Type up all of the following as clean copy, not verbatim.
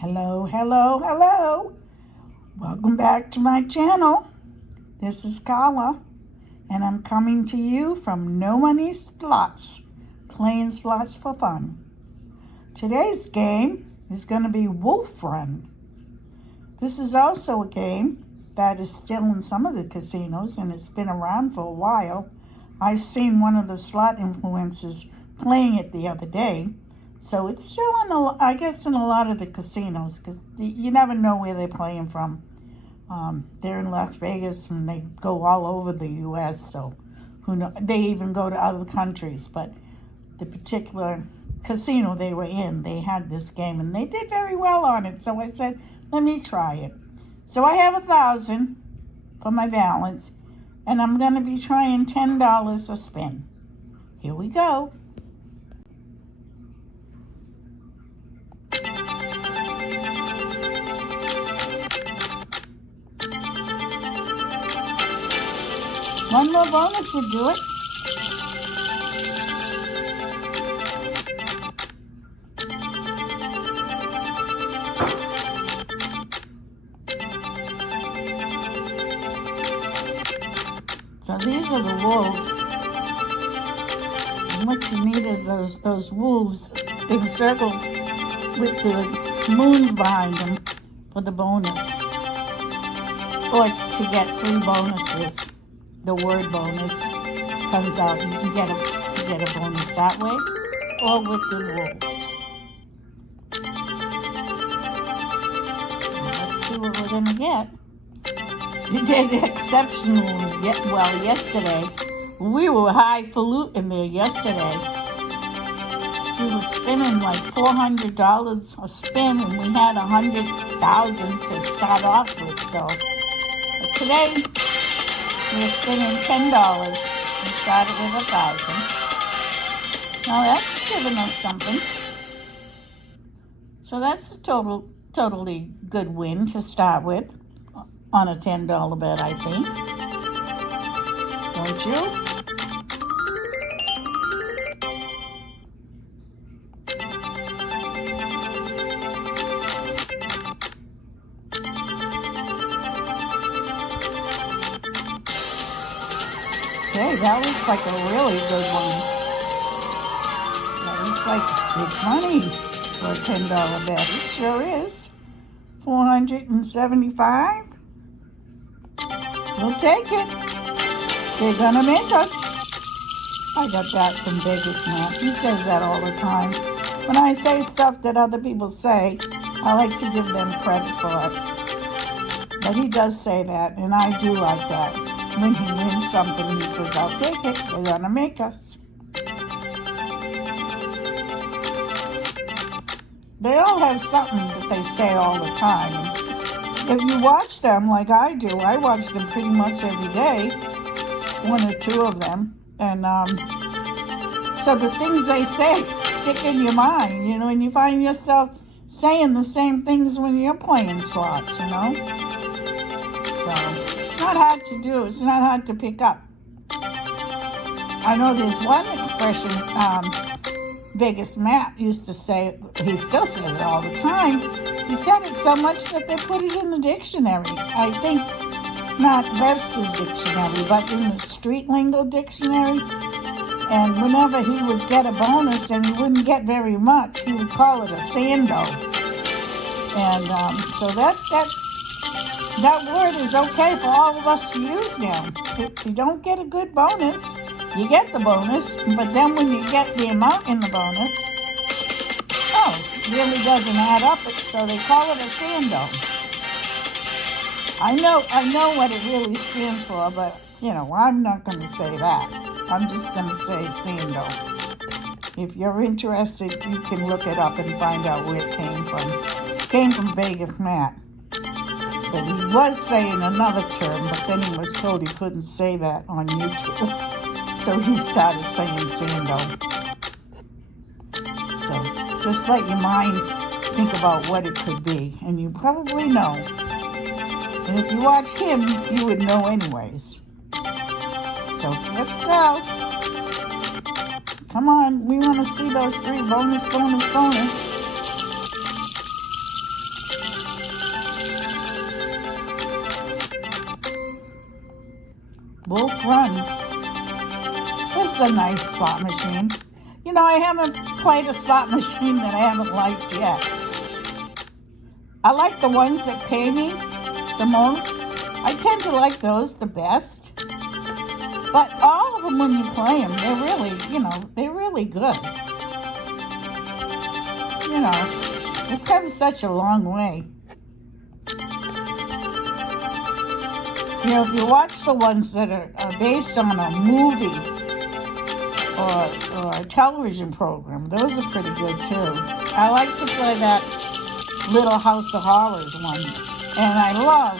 Hello, hello, hello. Welcome back to my channel. This is Carla, and I'm coming to you from No Money Slots, playing slots for fun. Today's game is going to be Wolf Run. This is also a game that is still in some of the casinos, and it's been around for a while. I seen one of the slot influencers playing it the other day. So it's still in, I guess, in a lot of the casinos, because you never know where they're playing from. They're in Las Vegas, and they go all over the U.S., so who knows? They even go to other countries. But the particular casino they were in, they had this game, and they did very well on it. So I said, let me try it. So I have $1,000 for my balance, and I'm going to be trying $10 a spin. Here we go. One more bonus would do it. So these are the wolves. And what you need is those wolves encircled with the moons behind them for the bonus. Or to get 3 bonuses. The word bonus comes out, and you get a bonus that way, or with the wolves. Let's see what we're gonna get. You did exceptionally well yesterday. We were highfalutin there yesterday. We were spinning like $400 a spin, and we had 100,000 to start off with. So today, we're spending $10. We started with $1,000. Now that's giving us something. So that's a totally good win to start with on a $10 bet, I think. Don't you? Okay, that looks like a really good one. That looks like big money for a $10 bet. It sure is. 475. We'll take it. They're gonna make us. I got that from Vegas Man. He says that all the time. When I say stuff that other people say, I like to give them credit for it. But he does say that, and I do like that. When he wins something, he says, I'll take it. They're going to make us. They all have something that they say all the time. If you watch them like I do, I watch them pretty much every day, 1 or 2 of them. And so the things they say stick in your mind, and you find yourself saying the same things when you're playing slots, So it's not hard to do. It's not hard to pick up. I know there's one expression Vegas Matt used to say, he still says it all the time. He said it so much that they put it in the dictionary. I think not Webster's dictionary, but in the street lingo dictionary. And whenever he would get a bonus and he wouldn't get very much, he would call it a sando. And so that word is okay for all of us to use now. If you don't get a good bonus, you get the bonus, but then when you get the amount in the bonus, it really doesn't add up, so they call it a sando. I know what it really stands for, but, I'm not going to say that. I'm just going to say sando. If you're interested, you can look it up and find out where it came from. It came from Vegas Matt. But he was saying another term, but then he was told he couldn't say that on YouTube. So he started saying sando. So just let your mind think about what it could be, and you probably know. And if you watch him, you would know anyways. So let's go. Come on, we want to see those 3 bonus. Wolf Run. This is a nice slot machine. You know, I haven't played a slot machine that I haven't liked yet. I like the ones that pay me the most. I tend to like those the best. But all of them, when you play them, they're really, they're really good. You know, we've come such a long way. You know, if you watch the ones that are based on a movie or a television program, those are pretty good too. I like to play that Little House of Horrors one. And I love,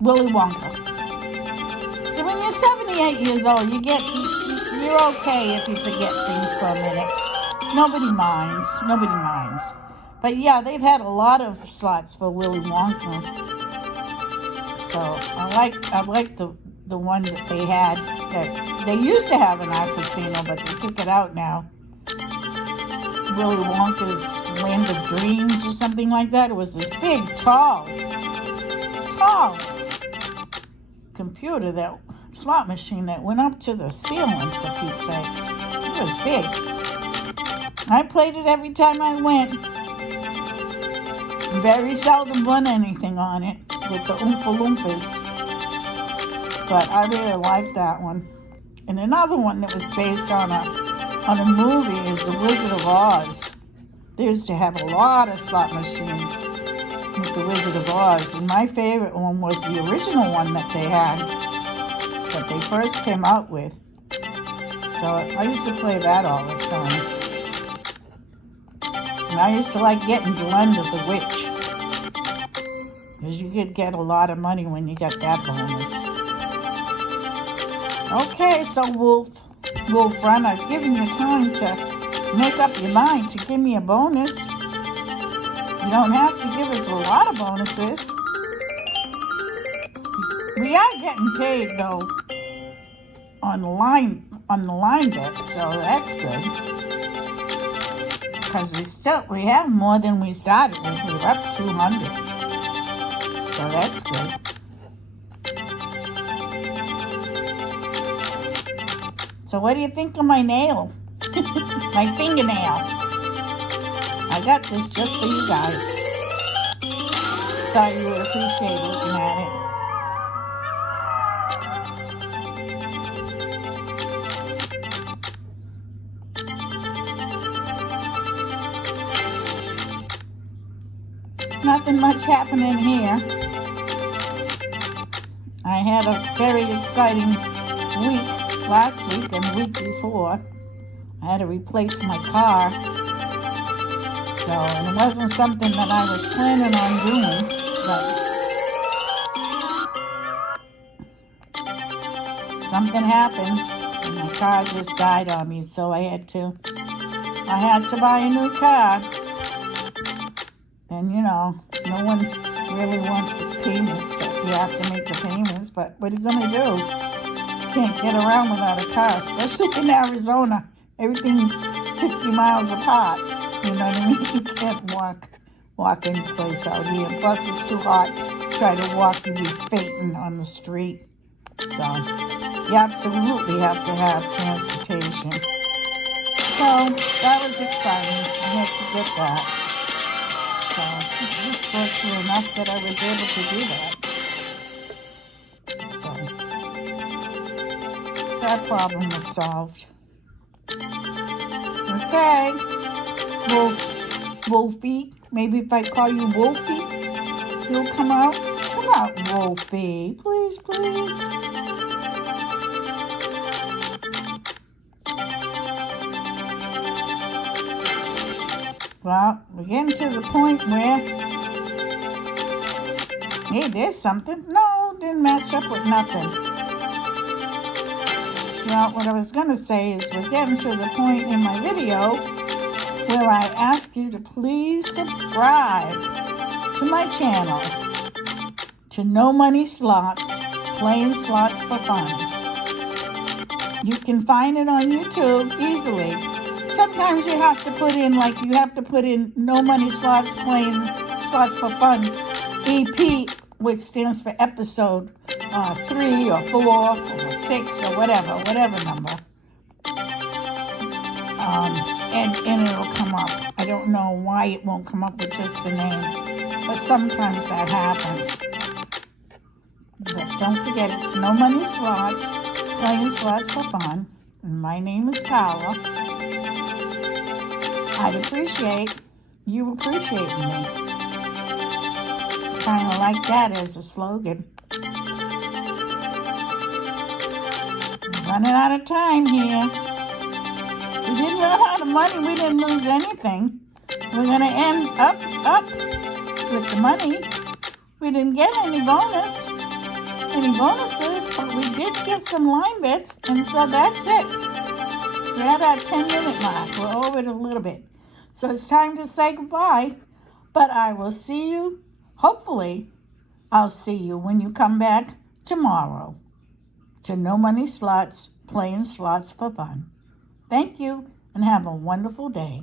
Willy Wonka. So when you're 78 years old, you're okay if you forget things for a minute. Nobody minds. But yeah, they've had a lot of slots for Willy Wonka. So I like the one that they had, that they used to have in our casino, but they took it out now. Willy Wonka's Land of Dreams or something like that. It was this big, tall computer, that slot machine that went up to the ceiling, for Pete's sakes. It was big. I played it every time I went. Very seldom won anything on it with the Oompa Loompas. But I really liked that one. And another one that was based on a movie is The Wizard of Oz. They used to have a lot of slot machines with The Wizard of Oz. And my favorite one was the original one that they had, that they first came out with. So I used to play that all the time. And I used to like getting Glenda the Witch, because you could get a lot of money when you got that bonus. Okay, so Wolf Run, I've given you time to make up your mind to give me a bonus. You don't have to give us a lot of bonuses. We are getting paid though on the line bet, so that's good. Because we have more than we started with. We're up 200. So that's good. So what do you think of my nail? My fingernail. I got this just for you guys. Thought you would appreciate looking at it. Nothing much happening here. I had a very exciting week last week and the week before. I had to replace my car. So, and it wasn't something that I was planning on doing, but something happened and my car just died on me, so I had to buy a new car. And, no one really wants the payments. You have to make the payments, but what are you going to do? You can't get around without a car, especially in Arizona. Everything's 50 miles apart. You know what I mean? You can't walk any place out here. Plus, it's too hot to try to walk and be fainting on the street. So, you absolutely have to have transportation. So, that was exciting. I had to get that. So, I'm just fortunate enough that I was able to do that. So, that problem was solved. Okay. Wolfie. Maybe if I call you Wolfie, you'll come out. Come out, Wolfie. Please, please. Well, we're getting to the point where, hey, there's something. No, didn't match up with nothing. Well, what I was going to say is we're getting to the point in my video where I ask you to please subscribe to my channel, to No Money Slots, playing slots for fun. You can find it on YouTube easily. sometimes you have to put in, like, you have to put in no money slots, playing slots for fun, EP, which stands for episode 3 or 4 or 6 or whatever number. And it'll come up. I don't know why it won't come up with just the name, but sometimes that happens. But don't forget, it's no money slots, playing slots for fun. And my name is Carla. I'd appreciate you appreciating me. Kind of like that as a slogan. Running out of time here. We didn't run out of money. We didn't lose anything. We're going to end up with the money. We didn't get any bonuses, but we did get some line bits, and so that's it. We're at our 10-minute mark. We're over it a little bit. So it's time to say goodbye, but I will see you. Hopefully, I'll see you when you come back tomorrow to No Money Slots, playing slots for fun. Thank you, and have a wonderful day.